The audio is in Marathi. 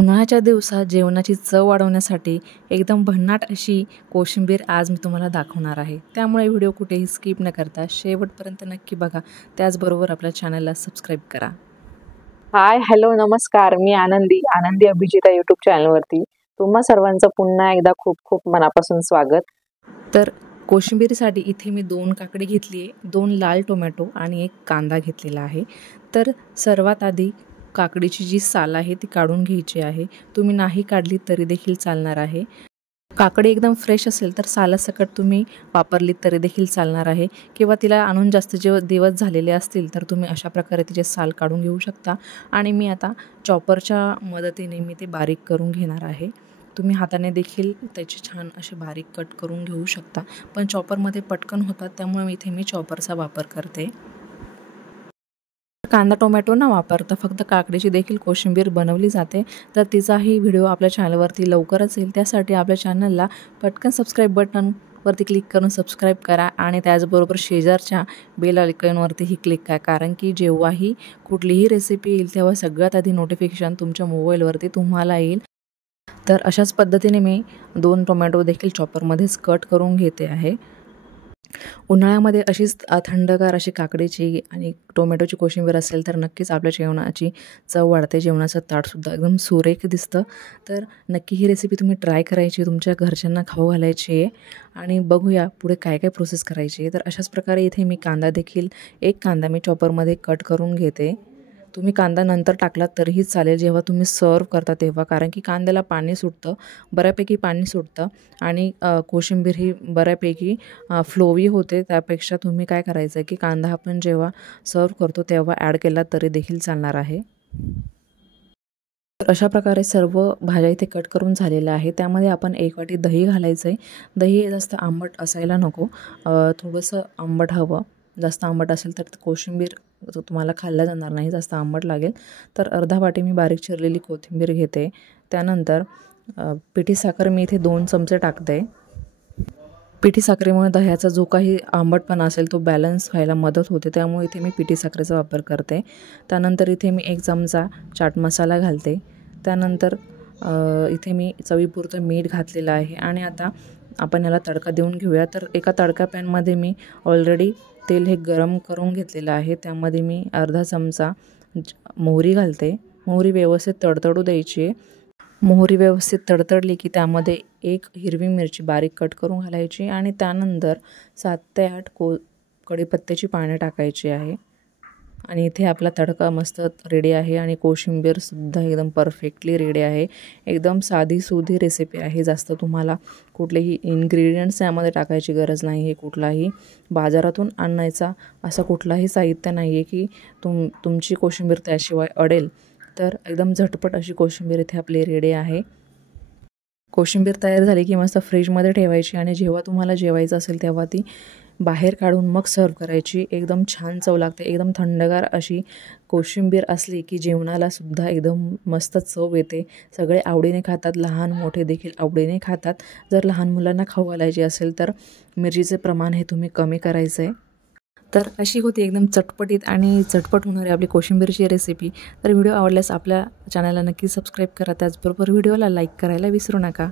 उन्हाळ्याच्या दिवसात जेवणाची चव वाढवण्यासाठी एकदम भन्नाट अशी कोशिंबीर आज मी तुम्हाला दाखवणार आहे। त्यामुळे व्हिडिओ कुठेही स्किप न करता शेवटपर्यंत नक्की बघा। त्याचबरोबर आपल्या चॅनलला सबस्क्राइब करा। हाय हॅलो नमस्कार, मी आनंदी अभिजिता यूट्यूब चॅनलवरती तुम्हा सर्वांचं पुन्हा एकदा खूप खूप मनापासून स्वागत। तर कोशिंबीरीसाठी इथे मी 2 काकडी घेतली आहे, 2 लाल टोमॅटो आणि 1 कांदा घेतलेला आहे। तर सर्वात आधी काकडीची जी साल आहे ती काढून घ्यायची आहे। तुम्ही नाही काढली तरी देखील चालणार आहे। काकडी एकदम फ्रेश असेल तर सालासकट तुम्ही वापरली तरी देखील चालणार आहे, किंवा तिला आणून जास्त दिवस झालेले असतील तर तुम्ही अशा प्रकारे तिचे साल काढून घेऊ शकता। आणि मी आता चॉपरच्या मदतीने मी ते बारीक करून घेणार आहे। तुम्ही हाताने देखील त्याचे छान असे बारीक कट करून घेऊ शकता, पण चॉपरमध्ये पटकन होतात त्यामुळे इथे मी चॉपरचा वापर करते। कांदा टोमॅटो न वापरता फक्त काकडीची देखील कोशिंबीर बनवली जाते, तर तिचाही व्हिडिओ आपल्या चॅनलवरती लवकरच येईल। त्यासाठी आपल्या चॅनलला पटकन सबस्क्राईब बटनवरती क्लिक करून सबस्क्राईब करा आणि त्याचबरोबर शेजारच्या बेल आयकॉनवरतीही क्लिक करा, कारण की जेव्हाही कुठलीही रेसिपी येईल तेव्हा सगळ्यात आधी नोटिफिकेशन तुमच्या मोबाईलवरती तुम्हाला येईल। तर अशाच पद्धतीने मी 2 टोमॅटो देखील चॉपरमध्येच कट करून घेते आहे। उन्हाळ्यामध्ये अशीच थंडगार अशी काकडीची आणि टोमॅटोची कोशिंबीर असेल तर नक्कीच आपल्या जेवणाची चव वाढते, जेवणाचं ताटसुद्धा एकदम सुरेख दिसतं। तर नक्की ही रेसिपी तुम्ही ट्राय करायची, तुमच्या घरच्यांना खाऊ घालायची आहे। आणि बघूया पुढे काय काय प्रोसेस करायची आहे। तर अशाच प्रकारे इथे मी कांदा देखील 1 कांदा मी चॉपरमध्ये कट करून घेते। तुम्ही कांदा नंतर टाकलात तरीही चालेल जेव्हा तुम्ही सर्व करता तेव्हा, कारण की कांद्याला पाणी सुटतं, बऱ्यापैकी पाणी सुटतं आणि कोशिंबीर ही बऱ्यापैकी फ्लोवी होते। त्यापेक्षा तुम्ही काय करायचं आहे की कांदा आपण जेव्हा सर्व करतो तेव्हा ॲड केला तरी देखील चालणार आहे। तर अशा प्रकारे सर्व भाज्या इथे कट करून झालेल्या आहे। त्यामध्ये आपण 1 वाटी दही घालायचं आहे। दही जास्त आंबट असायला नको, थोडंसं आंबट हवं। जास्त आंबट असेल तर कोशिंबीर तुम्हाला खाल्ला जाणार नाही, जास्त आंबट लागेल। तर अर्धा वाटी मी बारीक चिरलेली कोथिंबीर घेते। त्यानंतर पिठी साखर मी इथे 2 चमचे टाकते। पिठी साखरेमुळे दह्याचा जो काही आंबटपणा असेल तो बॅलन्स व्हायला मदत होते, त्यामुळे इथे मी पिठी साखरेचा वापर करते। त्यानंतर इथे मी 1 चमचा चाट मसाला घालते। त्यानंतर इथे मी चवीपुरतं मीठ घातलेलं आहे आणि आता आपण याला तडका देऊन घेऊया। तर एका तडका पॅनमध्ये मी ऑलरेडी तेल हे गरम करून घेतलेलं आहे। त्यामध्ये मी अर्धा चमचा मोहरी घालते। मोहरी व्यवस्थित तडतडू द्यायची आहे। मोहरी व्यवस्थित तडतडली की त्यामध्ये 1 हिरवी मिरची बारीक कट करून घालायची आणि त्यानंतर 7 ते 8 कढीपत्त्याची पाने टाकायची आहे। आणि इथे आपला तडका मस्त रेडी आहे आणि कोशिंबीरसुद्धा एकदम परफेक्टली रेडी आहे। एकदम साधीसुधी रेसिपी आहे, जास्त तुम्हाला कुठलेही इन्ग्रेडियंट्स यामध्ये टाकायची गरज नाही आहे। कुठलाही बाजारातून आणायचा असा कुठलाही साहित्य नाही आहे की तुमची कोशिंबीर त्याशिवाय अडेल। तर एकदम झटपट अशी कोशिंबीर इथे आपली रेडी आहे। कोशिंबीर तयार झाली की मस्त फ्रीजमध्ये ठेवायची आणि जेव्हा तुम्हाला जेवायचं असेल तेव्हा ती बाहेर काढून मग सर्व करायची। एकदम छान चव लागते। एकदम थंडगार अशी कोशिंबीर असली की जेवणाला सुद्धा एकदम मस्त चव येते। सगळे आवडीने खातात, लहान मोठे देखील आवडीने खातात। जर लहान मुलांना खाऊ घालायची असेल तर मिरचीचे प्रमाण हे तुम्ही कमी करायचं आहे। तर अशी होती एकदम चटपटीत आणि झटपट होणारी आपली कोशिंबीरची रेसिपी। तर व्हिडिओ आवडल्यास आपल्या चॅनलला नक्की सबस्क्राईब करा, त्याचबरोबर व्हिडिओला लाईक करायला विसरू नका।